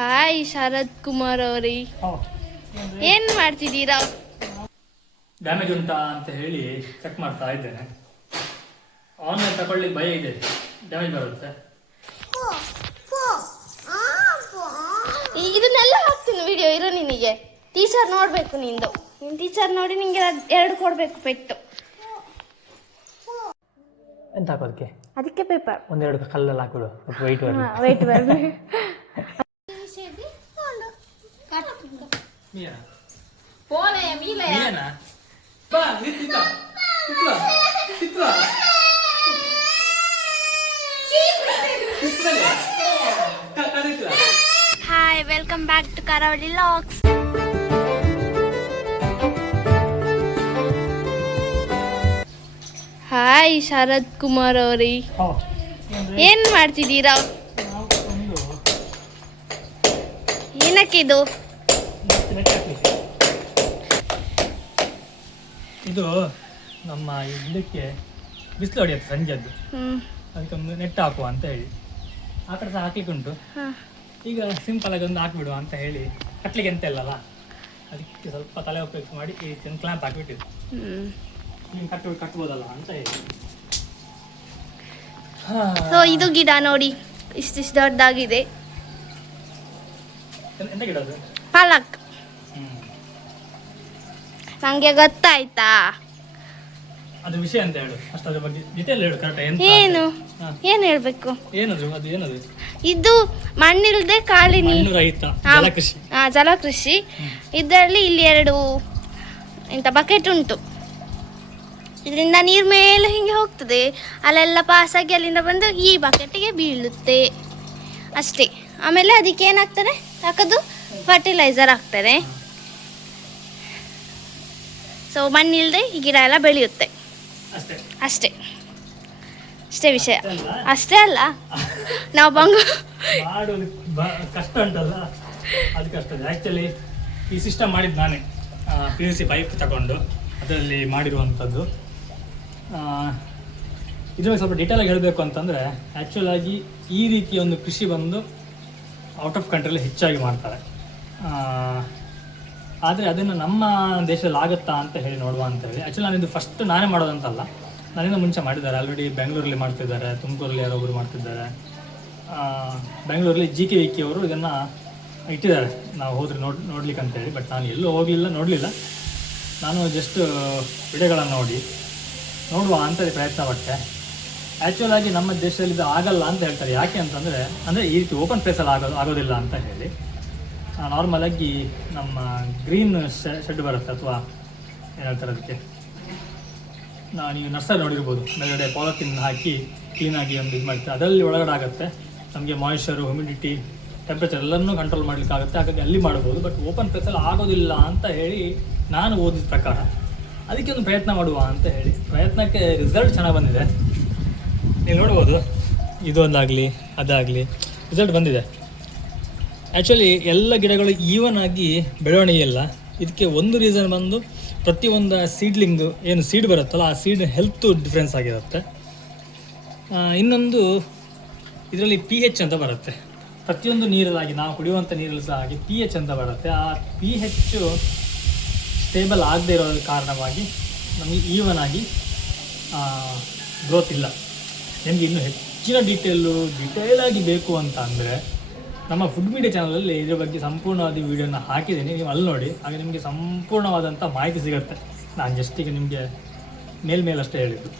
Hi Sharath Kumar ಅವರೇ, ಏನ್ ಮಾಡ್ತಿದ್ದೀರಾ? ಡ್ಯಾಮೇಜ್ ಉಂಟಾ ಅಂತ ಹೇಳಿ ಚೆಕ್ ಮಾಡ್ತಾ ಇದ್ದೇನೆ. ಆನ್ಲೈನ್ ತಗೊಳ್ಳಿ ಭಯ ಇದೆ, ಡ್ಯಾಮೇಜ್ ಬರುತ್ತೆ. ಇದನ್ನೆಲ್ಲ ಹಾಕ್ತೀನಿ ವಿಡಿಯೋ ಇರೋ. ನಿನಗೆ ಟೀಚರ್ ನೋಡ್ಬೇಕು, ನಿಂದು ಟೀಚರ್ ನೋಡಿ ನಿಂಗೆ 2 ಕೊಡ್ಬೇಕು ಪೆಟ್ಟು. ಎಂತ ಹಾಕೋದಕ್ಕೆ? ಅದಕ್ಕೆ ಪೇಪರ್ ಒಂದೆರಡು ಕಲ್ಲಲ್ಲಿ ಹಾಕಿಬಿಡು, ವೈಟ್ ವೇಟ್ ಬರಲಿ. ಹಾಯ್, ವೆಲ್ಕಮ್ ಬ್ಯಾಕ್ ಟು ಕರಾವಳಿ ಲಾಗ್ಸ್. ಹಾಯ್ ಶರತ್ ಕುಮಾರ್ ಅವರೇ, ಏನ್ ಮಾಡ್ತಿದ್ದೀರಾ? ಏನಕ್ಕಿದು? ಇದು ನಮ್ಮ ಇದಕ್ಕೆ ಬಿಸಿಲು ಹೊಡೆಯುತ್ತೆ ಸಂಜೆದ್ದು, ಅದಕ್ಕೊಂದು ನೆಟ್ ಹಾಕುವ ಅಂತ ಹೇಳಿ ಆ ಕಡೆ ಸಹ ಹಾಕ್ಲಿಕ್ಕೆ ಉಂಟು. ಈಗ ಸಿಂಪಲ್ ಆಗಿ ಒಂದು ಹಾಕ್ಬಿಡುವ ಅಂತ ಹೇಳಿ, ಕಟ್ಲಿಕ್ಕೆ ಎಂತ ಇಲ್ಲಲ್ಲ, ಅದಕ್ಕೆ ಸ್ವಲ್ಪ ತಲೆ ಉಪಯೋಗ ಮಾಡಿ ಈ ಕ್ಲಾಂಪ್ ಹಾಕಿಬಿಟ್ಟಿದ್ದು. ನೀನು ಕಟ್ಬೋದಲ್ಲ ಅಂತ ಹೇಳಿ. ಸೊ ಇದು ಗಿಡ ನೋಡಿ, ಇಷ್ಟಿಷ್ಟು ದೊಡ್ಡದಾಗಿದೆ. ಎಂತ ಗಿಡ ಅದು? ಪಾಲಕ್. ನಂಗೆ ಗೊತ್ತಾಯ್ತಾ ಅದು ವಿಷಯ ಅಂತ ಹೇಳು, ಅಷ್ಟು ಅದ್ರ ಬಗ್ಗೆ ಡೀಟೇಲ್ ಹೇಳು ಕರೆಕ್ಟ್. ಏನು ಹೇಳ್ಬೇಕು? ಏನದು ಅದು? ಏನದು? ಇದು ಮಣ್ಣಿಲ್ದೆ ಖಾಲಿ ಮಣ್ಣು ರಹಿತ ಜಲಕೃಷಿ. ಜಲಕೃಷಿ. ಇದರಲ್ಲಿ ಇಲ್ಲಿ 2 ಎಂತ ಬಕೆಟ್ ಉಂಟು. ಇದರಿಂದ ನೀರು ಮೇಲೆ ಹಿಂಗೆ ಹೋಗ್ತದೆ, ಅಲ್ಲೆಲ್ಲ ಪಾಸಾಗಿ ಅಲ್ಲಿಂದ ಬಂದು ಈ ಬಕೆಟಿಗೆ ಬೀಳುತ್ತೆ ಅಷ್ಟೇ. ಆಮೇಲೆ ಅದಕ್ಕೆ ಏನಾಗ್ತದೆ, ಹಾಕೋದು ಫರ್ಟಿಲೈಸರ್ ಹಾಕ್ತಾರೆ. ಸೊ ಮಣ್ಣಿಲ್ದೆ ಈ ಗಿಡ ಎಲ್ಲ ಬೆಳೆಯುತ್ತೆ ಅಷ್ಟೇ. ಅಷ್ಟೇ ವಿಷಯ. ಅಷ್ಟೇ ಅಲ್ಲ, ನಾವು ಮಾಡೋದು ಕಷ್ಟ ಉಂಟಲ್ಲ, ಅದು ಕಷ್ಟ. ಆ್ಯಕ್ಚುಲಿ ಈ ಸಿಸ್ಟಮ್ ಮಾಡಿದ್ದು ನಾನೇ, PVC ಪೈಪ್ ತಗೊಂಡು ಅದರಲ್ಲಿ ಮಾಡಿರುವಂಥದ್ದು. ಇದ್ರ ಬಗ್ಗೆ ಸ್ವಲ್ಪ ಡೀಟೇಲಾಗಿ ಹೇಳಬೇಕು ಅಂತಂದರೆ, ಆ್ಯಕ್ಚುಲಾಗಿ ಈ ರೀತಿಯ ಒಂದು ಕೃಷಿ ಬಂದು ಔಟ್ ಆಫ್ ಕಂಟ್ರಿಯಲ್ಲಿ ಹೆಚ್ಚಾಗಿ ಮಾಡ್ತಾರೆ. ಆದರೆ ಅದನ್ನು ನಮ್ಮ ದೇಶದಲ್ಲಿ ಆಗುತ್ತಾ ಅಂತ ಹೇಳಿ ನೋಡುವ ಅಂತ ಹೇಳಿ. ಆ್ಯಕ್ಚುಲಿ ನಾನಿದು ಫಸ್ಟ್ ನಾನೇ ಮಾಡೋದಂತಲ್ಲ, ನನ್ನಿಂದ ಮುಂಚೆ ಮಾಡಿದ್ದಾರೆ. ಆಲ್ರೆಡಿ ಬೆಂಗಳೂರಲ್ಲಿ ಮಾಡ್ತಿದ್ದಾರೆ, ತುಮಕೂರಲ್ಲಿ ಯಾರೊಬ್ಬರು ಮಾಡ್ತಿದ್ದಾರೆ. ಬೆಂಗಳೂರಲ್ಲಿ GKVK ಅವರು ಇದನ್ನು ಇಟ್ಟಿದ್ದಾರೆ, ನಾವು ಹೋದರೆ ನೋಡ್ಲಿಕ್ಕೆ ಅಂತೇಳಿ. ಬಟ್ ನಾನು ಎಲ್ಲೂ ಹೋಗಲಿಲ್ಲ, ನೋಡಲಿಲ್ಲ. ನಾನು ಜಸ್ಟ್ ವಿಡಿಯೋಗಳನ್ನು ನೋಡುವ ಅಂತ ಪ್ರಯತ್ನ ಪಟ್ಟೆ. ಆ್ಯಕ್ಚುಲಾಗಿ ನಮ್ಮ ದೇಶದಲ್ಲಿ ಇದು ಆಗಲ್ಲ ಅಂತ ಹೇಳ್ತಾರೆ. ಯಾಕೆ ಅಂತಂದರೆ, ಈ ರೀತಿ ಓಪನ್ ಪ್ಲೇಸಲ್ಲಿ ಆಗೋದಿಲ್ಲ ಅಂತ ಹೇಳಿ. ನಾರ್ಮಲಾಗಿ ನಮ್ಮ ಗ್ರೀನ್ ಶೆಡ್ ಬರುತ್ತೆ, ಅಥವಾ ಏನು ಹೇಳ್ತಾರೆ ಅದಕ್ಕೆ, ನೀವು ನರ್ಸರಿ ನೋಡಿರ್ಬೋದು, ಮೇಲ್ಗಡೆ ಪಾಲಿಥಿನ್ ಹಾಕಿ ಕ್ಲೀನಾಗಿ ಒಂದು ಇದು ಮಾಡ್ತಾರೆ. ಅದರಲ್ಲಿ ಒಳಗಡೆ ಆಗುತ್ತೆ. ನಮಗೆ ಮಾಯಿಶ್ಚರು, ಹ್ಯುಮಿಡಿಟಿ, ಟೆಂಪ್ರೇಚರ್ ಎಲ್ಲನೂ ಕಂಟ್ರೋಲ್ ಮಾಡಲಿಕ್ಕಾಗುತ್ತೆ. ಹಾಗಾಗಿ ಅಲ್ಲಿ ಮಾಡ್ಬೋದು. ಬಟ್ ಓಪನ್ ಪ್ಲೇಸಲ್ಲಿ ಆಗೋದಿಲ್ಲ ಅಂತ ಹೇಳಿ ನಾನು ಓದಿದ ಪ್ರಕಾರ. ಅದಕ್ಕೆ ಒಂದು ಪ್ರಯತ್ನ ಮಾಡುವ ಅಂತ ಹೇಳಿ, ಪ್ರಯತ್ನಕ್ಕೆ ರಿಸಲ್ಟ್ ಚೆನ್ನಾಗಿ ಬಂದಿದೆ. ನೀವು ನೋಡ್ಬೋದು, ಇದೊಂದಾಗಲಿ ಅದಾಗಲಿ ರಿಸಲ್ಟ್ ಬಂದಿದೆ. ಆ್ಯಕ್ಚುಲಿ ಎಲ್ಲ ಗಿಡಗಳು ಈವನ್ ಆಗಿ ಬೆಳವಣಿಗೆ ಇಲ್ಲ. ಇದಕ್ಕೆ ಒಂದು ರೀಸನ್ ಬಂದು, ಪ್ರತಿಯೊಂದು ಸೀಡ್ಲಿಂಗು ಏನು ಸೀಡ್ ಬರುತ್ತಲ್ಲ, ಆ ಸೀಡ್ ಹೆಲ್ತು ಡಿಫ್ರೆನ್ಸ್ ಆಗಿರುತ್ತೆ. ಇನ್ನೊಂದು, ಇದರಲ್ಲಿ pH ಅಂತ ಬರುತ್ತೆ. ಪ್ರತಿಯೊಂದು ನೀರಲ್ಲಾಗಿ, ನಾವು ಕುಡಿಯುವಂಥ ನೀರಲ್ಲಿ ಸಹ ಹಾಗೆ pH ಅಂತ ಬರುತ್ತೆ. ಆ pH ಸ್ಟೇಬಲ್ ಆಗದೆ ಇರೋ ಕಾರಣವಾಗಿ ನಮಗೆ ಈವನ್ ಆಗಿ ಗ್ರೋತ್ ಇಲ್ಲ. ನಿಮಗೆ ಇನ್ನೂ ಹೆಚ್ಚಿನ ಡೀಟೇಲಾಗಿ ಬೇಕು ಅಂತ ಅಂದರೆ, ನಮ್ಮ ಫುಡ್ ಮೀಡಿಯಾ ಚಾನಲಲ್ಲಿ ಇದ್ರ ಬಗ್ಗೆ ಸಂಪೂರ್ಣವಾದ ವೀಡಿಯೋನ ಹಾಕಿದ್ದೀನಿ, ನೀವು ಅಲ್ಲಿ ನೋಡಿ. ಹಾಗೆ ನಿಮಗೆ ಸಂಪೂರ್ಣವಾದಂಥ ಮಾಹಿತಿ ಸಿಗುತ್ತೆ. ನಾನು ಜಸ್ಟ್ ಈಗ ನಿಮಗೆ ಮೇಲಷ್ಟೇ ಹೇಳಿದ್ದು.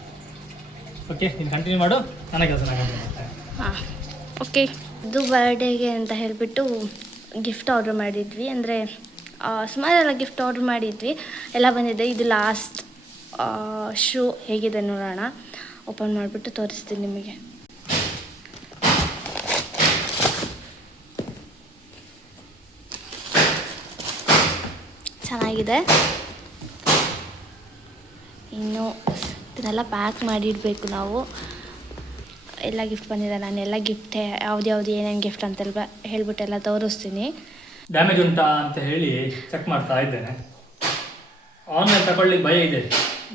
ಓಕೆ, ನೀನು ಕಂಟಿನ್ಯೂ ಮಾಡು, ನನ್ನ ಕೆಲಸ ನಾನು. ಹಾಂ, ಓಕೆ. ಇದು ಬರ್ಡೇಗೆ ಅಂತ ಹೇಳಿಬಿಟ್ಟು ಗಿಫ್ಟ್ ಆರ್ಡ್ರ್ ಮಾಡಿದ್ವಿ. ಅಂದರೆ ಸುಮಾರೆಲ್ಲ ಗಿಫ್ಟ್ ಆರ್ಡ್ರ್ ಮಾಡಿದ್ವಿ, ಎಲ್ಲ ಬಂದಿದೆ. ಇದು ಲಾಸ್ಟ್ ಶೂ ಹೇಗಿದೆ ನೋಡೋಣ. ಓಪನ್ ಮಾಡಿಬಿಟ್ಟು ತೋರಿಸ್ತೀನಿ ನಿಮಗೆ. ಚೆನ್ನಾಗಿದೆ. ಇನ್ನು ಇದನ್ನೆಲ್ಲ ಪ್ಯಾಕ್ ಮಾಡಿಡಬೇಕು ನಾವು. ಎಲ್ಲ ಗಿಫ್ಟ್ ಬಂದಿದೆ. ನಾನು ಎಲ್ಲ ಗಿಫ್ಟ್ ಯಾವ್ದು ಏನೇನು ಗಿಫ್ಟ್ ಅಂತೆಲ್ಲ ಹೇಳ್ಬಿಟ್ಟೆಲ್ಲ ತೋರಿಸ್ತೀನಿ. ಡ್ಯಾಮೇಜ್ ಉಂಟಾ ಅಂತ ಹೇಳಿ ಚೆಕ್ ಮಾಡ್ತಾ ಇದ್ದೇನೆ. ಆನ್ಲೈನ್ ತಗೊಳ್ಳಿ ಭಯ ಇದೆ,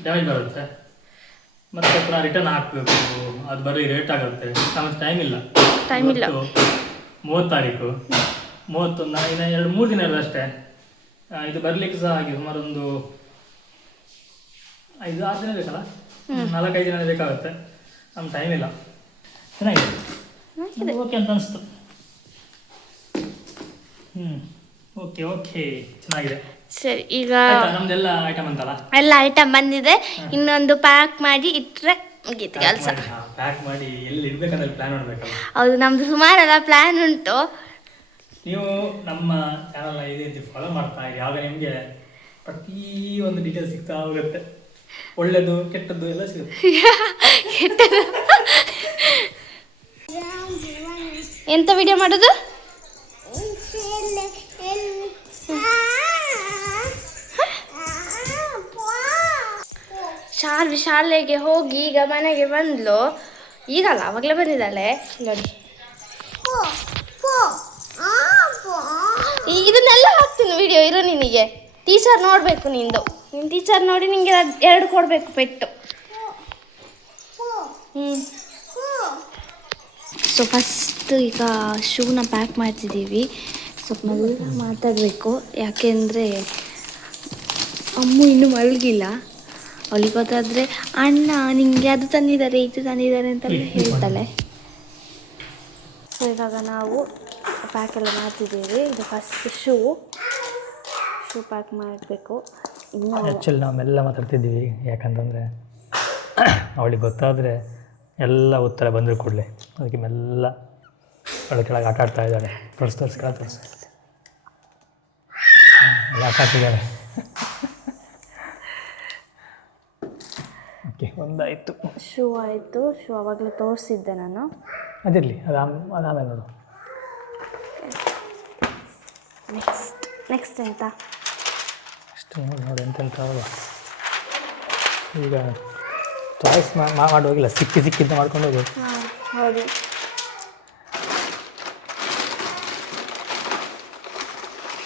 ಡ್ಯಾಮೇಜ್ ಬರುತ್ತೆ. ಮತ್ತೆ ಪುನಃ ರಿಟರ್ನ್ ಹಾಕಬೇಕು, ಅದು ಬರೀ ರೇಟ್ ಆಗುತ್ತೆ. ನಮಗೆ ಟೈಮ್ ಇಲ್ಲ. 30 ತಾರೀಕು 31 ಇನ್ನು 2-3 ದಿನ ಇರೋದು ಅಷ್ಟೇ. ಇದು ಬರ್ಲಿಕ್ಕೆ ಸಹ ಆಗಿ ಸುಮಾರು ಒಂದು 5-6 ದಿನ ಬೇಕಲ್ಲ, 4-5 ದಿನ ಬೇಕಾಗುತ್ತೆ. ನಮ್ಮ ಟೈಮ್ ಇಲ್ಲ. ಚೆನ್ನಾಗಿದೆ, ಓಕೆ ಅಂತ ಅನಿಸ್ತು. ಓಕೆ ಚೆನ್ನಾಗಿದೆ. ಸರಿ, ಈಗ ನಮ್ದೆಲ್ಲ ಐಟಮ್ ಅಂತಲ್ಲ, ಎಲ್ಲ ಐಟಮ್ ಬಂದಿದೆ. ಇನ್ನೊಂದು ಪ್ಯಾಕ್ ಮಾಡಿ ಇಟ್ಟರೆ ಮುಗೀತು ಕೆಲಸ. ಪ್ಯಾಕ್ ಮಾಡಿ ಎಲ್ಲಿ ಇಡ್ಬೇಕಂತ ಪ್ಲಾನ್ ಮಾಡಬೇಕಲ್ಲ. ಹೌದು, ನಮ್ದು ಸುಮಾರೆಲ್ಲ ಪ್ಲಾನ್ ಉಂಟು. ನೀವು ನಮ್ಮ ಚಾನಲ್ನ ಇದೇ ರೀತಿ ಫಾಲೋ ಮಾಡ್ತಾ ಇರಿ, ಆಗ ನಿಮಗೆ ಪ್ರತಿ ಒಂದು ಡೀಟೇಲ್ ಸಿಗ್ತಾ ಹೋಗುತ್ತೆ. ಒಳ್ಳೆಯದು ಕೆಟ್ಟದ್ದು ಎಲ್ಲ ಸಿಗುತ್ತೆ. ಕೆಟ್ಟದ್ದು ಎಂತ ವಿಡಿಯೋ ಮಾಡೋದು? ಶಾಲೆಗೆ ಹೋಗಿ ಈಗ ಮನೆಗೆ ಬಂದ್ಲು. ಈಗಲ್ಲ, ಅವಾಗಲೇ ಬಂದಿದ್ದಾಳೆ ನೋಡಿ. ಇದನ್ನೆಲ್ಲ ಹಾಕ್ತೀನಿ ವಿಡಿಯೋ ಇರೋ ನಿನಗೆ. ಟೀಚರ್ ನೋಡಬೇಕು ನಿಂದು. ನಿನ್ನ ಟೀಚರ್ ನೋಡಿ ನಿಂಗೆ 2 ಕೊಡಬೇಕು ಪೆಟ್ಟು. ಸೊ ಫಸ್ಟ್ ಈಗ ಶೂನ ಪ್ಯಾಕ್ ಮಾಡ್ತಿದ್ದೀವಿ. ಸ್ವಲ್ಪ ಮೆಲ್ಲ ಮಾತಾಡಬೇಕು, ಯಾಕೆಂದರೆ ಅಮ್ಮು ಇನ್ನೂ ಮಲಗಿಲ್ಲ. ಅವಳಿಗೆ ಗೊತ್ತಾದರೆ ಅಣ್ಣ ನಿಂಗೆ ಅದು ತಂದಿದ್ದಾರೆ ಇದು ತಂದಿದ್ದಾರೆ ಅಂತೆಲ್ಲ ಹೇಳ್ತಾಳೆ. ಸೊ ಇವಾಗ ನಾವು ಪ್ಯಾಕ್ ಎಲ್ಲ ಮಾಡ್ತಿದ್ದೀವಿ. ಇದು ಫಸ್ಟ್ ಶೂ ಪ್ಯಾಕ್ ಮಾಡಬೇಕು. ಇನ್ನು ಆ್ಯಕ್ಚುಲಿ ನಾವು ಮೆಲ್ಲ ಮಾತಾಡ್ತಿದ್ದೀವಿ, ಯಾಕಂತಂದರೆ ಅವಳಿಗೆ ಗೊತ್ತಾದರೆ ಎಲ್ಲ ಉತ್ತರ ಬಂದರೂ ಕೂಡಲೇ ಅದಕ್ಕೆ ಮೆಲ್ಲ ಕೆಳಗೆ ಆಟ ಆಡ್ತಾ ಇದ್ದಾಳೆ. ತೋರಿಸ್ತಾರೆ ಆಟ ಆಡ್ತಿದ್ದಾಳೆ. ಓಕೆ, ಒಂದಾಯಿತು. ಶೂ ಆಯಿತು. ಶೂ ಆವಾಗಲೇ ತೋರಿಸಿದ್ದೆ ನಾನು. ಅದಿರಲಿ, ಅದು ಆಮೇಲೆ ನೋಡು. ನೆಕ್ಸ್ಟ್ ಎಂತ? ಅಷ್ಟು ನೋಡಿ ಎಂತೆಂತ ಈಗ ಚಾಯ್ಸ್ ಮಾಡುವಾಗಿಲ್ಲ, ಸಿಕ್ಕಿದ್ದ ಮಾಡ್ಕೊಂಡು ಹೋಗೋದು. ಹೌದು.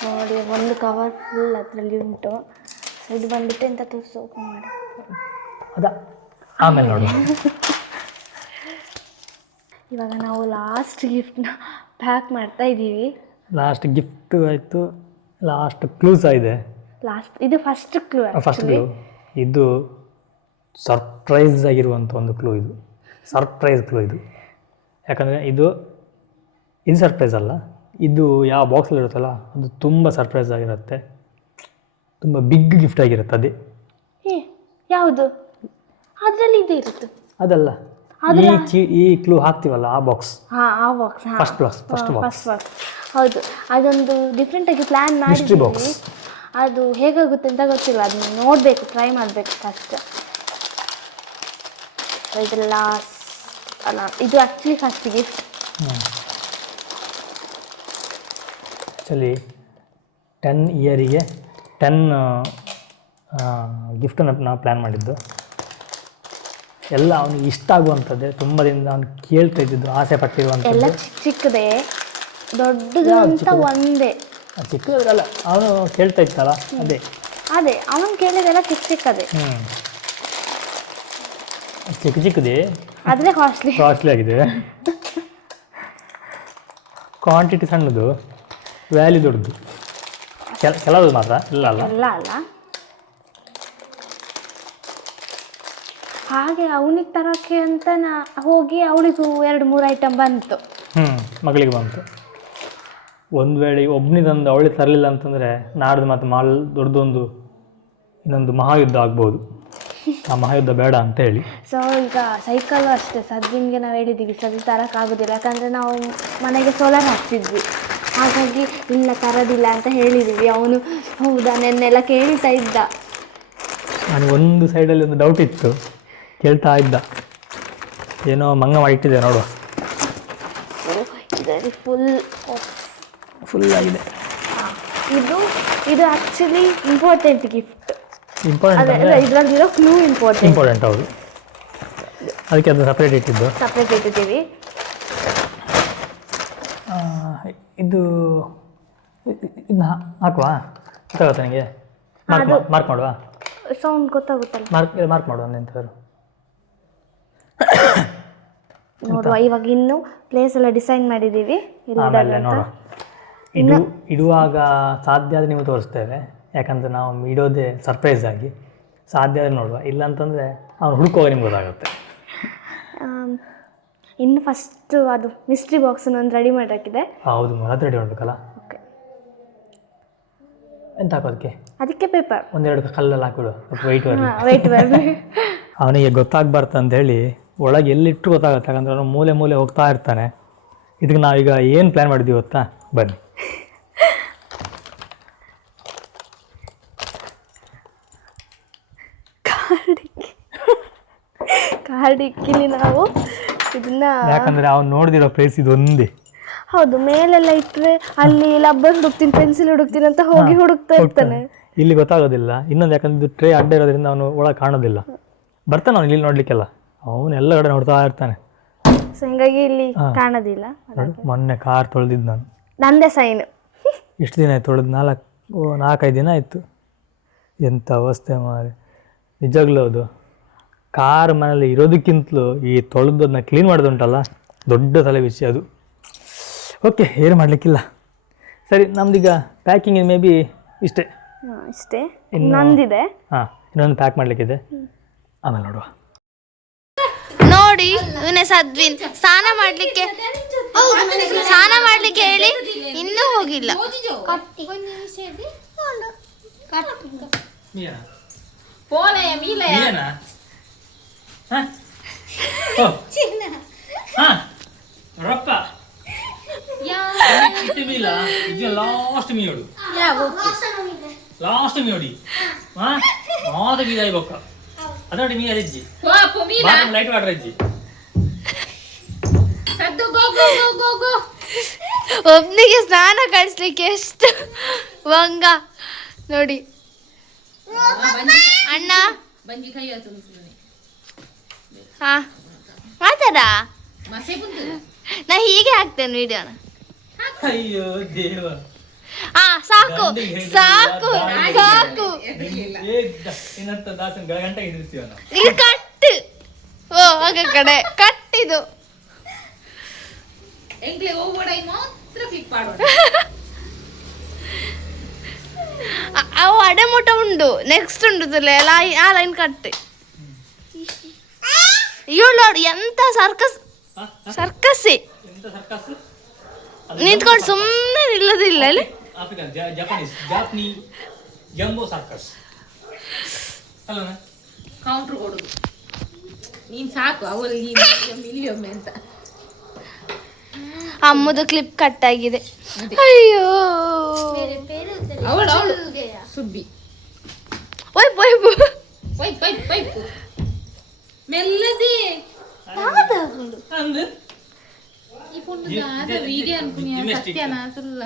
ನೋಡಿ, ಒಂದು ಕವರ್ ಫುಲ್ ಅದರಲ್ಲಿ ಉಂಟು. ಇದು ಬಂದ್ಬಿಟ್ಟು ಎಂತ ತೋರಿಸು, ಓಪನ್ ಮಾಡಿ. ಅದ ಆಮೇಲೆ ನೋಡು. ಇವಾಗ ನಾವು ಲಾಸ್ಟ್ ಗಿಫ್ಟ್ನ ಪ್ಯಾಕ್ ಮಾಡ್ತಾ ಇದ್ದೀವಿ. ಲಾಸ್ಟ್ ಗಿಫ್ಟು ಆಯಿತು, ಲಾಸ್ಟ್ ಕ್ಲೂಸ್ ಇದೆ. ಇದು ಫಸ್ಟ್ ಕ್ಲೂ. ಇದು ಸರ್ಪ್ರೈಸ್ ಆಗಿರುವಂಥ ಒಂದು ಕ್ಲೂ. ಇದು ಸರ್ಪ್ರೈಸ್ ಕ್ಲೂ ಇದು. ಯಾಕಂದರೆ ಇದು ಸರ್ಪ್ರೈಸ್ ಅಲ್ಲ, ಇದು ಯಾವ ಬಾಕ್ಸಲ್ಲಿ ಇರುತ್ತಲ್ಲ ಅದು ತುಂಬ ಸರ್ಪ್ರೈಸ್ ಆಗಿರುತ್ತೆ, ತುಂಬ ಬಿಗ್ ಗಿಫ್ಟ್ ಆಗಿರುತ್ತೆ. ಅದೇ ಯಾವುದು? ಅದರಲ್ಲಿ ಇದು ಇರುತ್ತೆ. ಅದಲ್ಲ, ಈ ಕ್ಲೂ ಹಾಕ್ತೀವಲ್ಲ ಆ ಬಾಕ್ಸ್. ಆ ಬಾಕ್ಸ್ ಫಸ್ಟ್ ಬಾಕ್ಸ್. ಹೌದು, ಅದೊಂದು ಡಿಫ್ರೆಂಟಾಗಿ ಪ್ಲ್ಯಾನ್ ಮಾಡಿ. ಅದು ಹೇಗಾಗುತ್ತೆ ಅಂತ ಗೊತ್ತಿಲ್ಲ, ಅದನ್ನ ನೋಡಬೇಕು, ಟ್ರೈ ಮಾಡಬೇಕು ಫಸ್ಟ್. ಇದು ಲಾಸ್ಟ್ ಅಲ್ಲ, ಇದು ಆ್ಯಕ್ಚುಲಿ ಫಸ್ಟ್ ಗಿಫ್ಟ್. ಆ್ಯಕ್ಚುಲಿ 10 ಇಯರಿಗೆ 10 ಗಿಫ್ಟನ್ನು ನಾವು ಪ್ಲ್ಯಾನ್ ಮಾಡಿದ್ದು. ಎಲ್ಲ ಅವನಿಗೆ ಇಷ್ಟ ಆಗುವಂಥದ್ದೇ, ತುಂಬ ದಿನದಿಂದ ಅವನು ಕೇಳ್ತಾ ಇದ್ದಿದ್ದು, ಆಸೆ ಪಟ್ಟಿರುವಂಥದ್ದು. ಎಲ್ಲ ಚಿಕ್ಕದೇ, ದೊಡ್ಡದು ಅಂತ ಒಂದೇ. ಚಿಕ್ಕದಲ್ಲ, ಅವನು ಕೇಳ್ತಾ ಇತ್ತಲ್ಲ ಅದೇ ಅವನು ಕೇಳಿದೆಲ್ಲ ಚಿಕ್ಕದೇ. ಚಿಕ್ಕದೇ, ಆದರೆ ಕಾಸ್ಟ್ಲಿ ಆಗಿದೆ. ಕ್ವಾಂಟಿಟಿ ಸಣ್ಣದು, ವ್ಯಾಲ್ಯೂ ದೊಡ್ಡದು. ಕೆಲವು ಮಾತ್ರ ಇಲ್ಲ ಅಲ್ಲ. ಹಾಗೆ ಅವನಿಗೆ ತರೋಕ್ಕೆ ಅಂತ ಹೋಗಿ ಅವಳಿಗೂ 2-3 ಐಟಮ್ ಬಂತು. ಮಗಳಿಗೆ ಬಂತು. ಒಂದು ವೇಳೆ ಒಬ್ಬನಿದಂದು ಅವಳಿಗೆ ತರಲಿಲ್ಲ ಅಂತಂದರೆ ನಾಡ್ದು ಮತ್ತು ದೊಡ್ಡದೊಂದು ಇನ್ನೊಂದು ಮಹಾಯುದ್ಧ ಆಗ್ಬೋದು. ಆ ಮಹಾಯುದ್ಧ ಬೇಡ ಅಂತ ಹೇಳಿ. ಸೊ ಈಗ ಸೈಕಲ್ಲು ಅಷ್ಟೇ, ಸದ್ದಿನ್ಗೆ ನಾವು ಹೇಳಿದ್ದೀವಿ ಸದ್ಯ ತರೋಕ್ಕಾಗೋದಿಲ್ಲ, ಯಾಕಂದರೆ ನಾವು ಮನೆಗೆ ಸೋಲಾರ್ ಹಾಕ್ತಿದ್ವಿ. ಹಾಗಾಗಿ ಇಲ್ಲ ತರೋದಿಲ್ಲ ಅಂತ ಹೇಳಿದ್ದೀವಿ. ಅವನು ಹೌದಾ ನೆನ್ನೆಲ್ಲ ಕೇಳ್ತಾ ಇದ್ದ. ನನಗೆ ಒಂದು ಸೈಡಲ್ಲಿ ಒಂದು ಡೌಟ್ ಇತ್ತು, ಕೇಳ್ತಾ ಇದ್ದ, ಏನೋ ಮಂಗ ಮಾಡಿಟ್ಟಿದೆ ನೋಡುವ. ಇದರಲ್ಲಿ ಫುಲ್ ಆಗಿದೆ. ಇದು ಆ್ಯಕ್ಚುಲಿ ಇಂಪಾರ್ಟೆಂಟ್ ಗಿಫ್ಟ್. ಇದರಲ್ಲಿರೋ ಕ್ಲೂ ಇಂಪಾರ್ಟೆಂಟ್. ಹೌದು, ಅದಕ್ಕೆ ಅದು ಸಪ್ರೇಟ್ ಇಟ್ಟಿದ್ದೀವಿ. ಇದು ಇದನ್ನ ಹಾಕುವ, ಗೊತ್ತಾಗುತ್ತೆ ನನಗೆ. ಮಾರ್ಕ್ ಮಾಡುವ, ಸೌಂಡ್ ಗೊತ್ತಾಗುತ್ತಲ್ಲ. ಮಾರ್ಕ್ ಮಾಡುವ ಎಂಥವ್ರು ನೋಡುವ. ಇವಾಗ ಇನ್ನು ಪ್ಲೇಸ್ ಎಲ್ಲ ಡಿಸೈಡ್ ಮಾಡಿದ್ದೀವಿ. ಆಮೇಲೆ ನೋಡುವ. ಇಡುವಾಗ ಸಾಧ್ಯ ಆದರೆ ನೀವು ತೋರಿಸ್ತೇವೆ, ಯಾಕಂದರೆ ನಾವು ಇಡೋದೇ ಸರ್ಪ್ರೈಸ್ ಆಗಿ. ಸಾಧ್ಯ ಆದರೆ ನೋಡುವ, ಇಲ್ಲಾಂತಂದರೆ ಅವ್ನು ಹುಡುಕುವಾಗ ನಿಮ್ಗೆ ಗೊತ್ತಾಗುತ್ತೆ. ಇನ್ನು ಫಸ್ಟು ಅದು ಮಿಸ್ಟ್ರಿ ಬಾಕ್ಸನ್ನು ಒಂದು ರೆಡಿ ಮಾಡಾಕಿದೆ. ಹೌದು, ಮೊದಲು ರೆಡಿ ಮಾಡಬೇಕಲ್ಲ. ಓಕೆ, ಎಂತ ಹಾಕೋದಕ್ಕೆ? ಅದಕ್ಕೆ ಪೇಪರ್ ಒಂದೆರಡು ಕಲ್ಲಲ್ಲಿ ಹಾಕಿಬಿಡು, ವೆಯ್ಟ್ ಬರಲಿ. ಅವನಿಗೆ ಗೊತ್ತಾಗಬಾರ್ದು ಅಂತೇಳಿ ಒಳಗೆ ಎಲ್ಲಿಟ್ಟು ಗೊತ್ತಾಗುತ್ತೆ, ಯಾಕಂದ್ರೆ ಅವನು ಮೂಲೆ ಮೂಲೆ ಹೋಗ್ತಾ ಇರ್ತಾನೆ. ಇದಕ್ಕೆ ನಾವೀಗ ಏನು ಪ್ಲ್ಯಾನ್ ಮಾಡಿದ್ದೀವಿ ಗೊತ್ತಾ? ಬನ್ನಿ. ಕಾಡಿಕ್ಕಿಲಿ ನಾವು ಇದನ್ನ, ಯಾಕಂದರೆ ಅವ್ನು ನೋಡ್ದಿರೋ ಪ್ಲೇಸ್ ಇದು ಒಂದೇ. ಹೌದು, ಮೇಲೆಲ್ಲ ಇಟ್ಟರೆ ಅಲ್ಲಿ ಲಬ್ಬರ್ ಹುಡುಕ್ತೀನಿ, ಪೆನ್ಸಿಲ್ ಹುಡುಕ್ತೀನಿ ಅಂತ ಹೋಗಿ ಹುಡುಕ್ತಾ ಇರ್ತಾನೆ. ಇಲ್ಲಿ ಗೊತ್ತಾಗೋದಿಲ್ಲ. ಇನ್ನೊಂದು ಯಾಕಂದ್ರೆ ಇದು ಟ್ರೇ ಅಡ್ಡ ಇರೋದ್ರಿಂದ ಅವನು ಒಳಗೆ ಕಾಣೋದಿಲ್ಲ. ಬರ್ತಾನೆ ಅವನು ಇಲ್ಲಿ ನೋಡ್ಲಿಕ್ಕೆಲ್ಲ, ಅವನು ಎಲ್ಲ ಕಡೆ ನೋಡ್ತಾ ಇರ್ತಾನೆ. ಸೊ ಹಿಂಗಾಗಿ ಇಲ್ಲಿ ಕಾಣೋದಿಲ್ಲ. ಮೊನ್ನೆ ಕಾರ್ ತೊಳೆದಿದ್ದು ನಾನು, ನಂದೇ ಸೈನ್. ಎಷ್ಟು ದಿನ ಆಯ್ತು ತೊಳೆದು? 4-5 ದಿನ ಆಯಿತು. ಎಂಥ ಅವಸ್ಥೆ ಮಾರಿ, ನಿಜಾಗ್ಲೂ. ಅದು ಕಾರ್ ಮನೇಲಿ ಇರೋದಕ್ಕಿಂತಲೂ ಈ ತೊಳೆದನ್ನ ಕ್ಲೀನ್ ಮಾಡೋದುಂಟಲ್ಲ, ದೊಡ್ಡ ತಲೆ ವಿಷಯ ಅದು. ಓಕೆ, ಏನು ಮಾಡಲಿಕ್ಕಿಲ್ಲ. ಸರಿ, ನಮ್ದೀಗ ಪ್ಯಾಕಿಂಗ್ ಮೇ ಬಿ ಇಷ್ಟೇ. ಇನ್ನೊಂದಿದೆ. ಹಾಂ, ಇನ್ನೊಂದು ಪ್ಯಾಕ್ ಮಾಡಲಿಕ್ಕಿದೆ, ಆಮೇಲೆ ನೋಡುವ. ನೋಡಿ, ಇವನೇ ಸದ್ವಿನ್ ಸ್ನಾನ ಮಾಡ್ಲಿಕ್ಕೆ ಹೇಳಿ ಇನ್ನೂ ಹೋಗಿಲ್ಲ. ಲಾಸ್ಟ್ ಮೀ ಅದೊಂದು ಮೀ ಅಜ್ಜಿ ಲೈಟ್ ವಾಟರ್ ಅಜ್ಜಿ ಒಬ್ನಿಗೆ ಸ್ನಾನ ಕಳಿಸ್ಲಿಕ್ಕೆ ಎಷ್ಟು ವಂಗ ನೋಡಿ. ಅಣ್ಣ ಹಾ ಮಾತಾಡ, ನಾ ಹೀಗೆ ಹಾಕ್ತೇನೆ ವಿಡಿಯೋನ. ಅಯ್ಯೋ ದೇವ, ಸಾಕು ಸಾಕು ಸಾಕು, ಇದು ಕಟ್ಟು. ಓ ಆಗ ಕಡೆ ಕಟ್ಟಿದು ಅವು ಅಡೆಮುಟ ಉಂಡು, ನೆಕ್ಸ್ಟ್ ಉಂಡು ಆ ಲೈನ್ ಕಟ್ಟು. ಇವಳು ನೋಡಿ ಎಂತ ಸರ್ಕಸ್ಸೇ ನಿಂತ್ಕೊಂಡು ಸುಮ್ಮನೆ ನಿಲ್ಲೋದಿಲ್ಲ ಅಲ್ಲಿ. ಕೌಂಟ್ರ್ ಕೊಡುದು ನೀನ್ ಸಾಕು, ಅವರಿಗೆ ಮಿಲಿಯೊಮ್ಮೆ ಅಂತ. ಅಮ್ಮದು ಕ್ಲಿಪ್ ಕಟ್ ಆಗಿದೆ. ಅಯ್ಯೋ, ಅವಳು Subbi wipe wipe wipe wipe wipe ಮೆಲ್ಲದಿ ಈ ಪುಣ್ಯ ಆದ ವಿಡಿಯೋ ಅನ್ಕುನಿ ಸತ್ಯನಾ ಸುಳ್ಳ.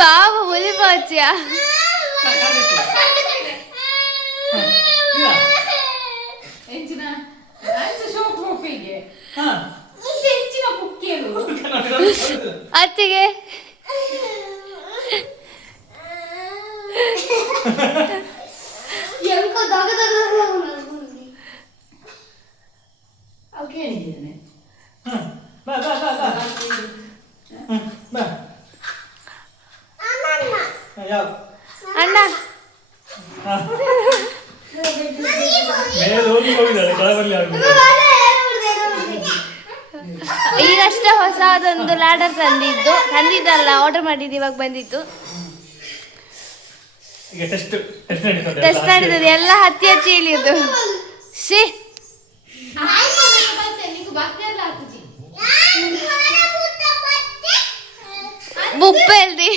ಪಾಪ ಹುಲಿ ಪಾಚ್ಯ. ಅತ್ತಿಗೆ ಅಣ್ಣ ಈಗಷ್ಟೇ ಹೊಸದೊಂದು ಲ್ಯಾಡರ್ ತಂದಿದ್ದಲ್ಲ, ಆರ್ಡರ್ ಮಾಡಿದ್ದು ಇವಾಗ ಬಂದಿತ್ತು. ಟೆಸ್ಟ್ ನಡೀತದೆ, ಎಲ್ಲ ಹತ್ತಿ ಹಚ್ಚಿ ಇಳಿಯುದು. ಶಿ ಬುಪ್ಪೆ ಅಲ್ದಿ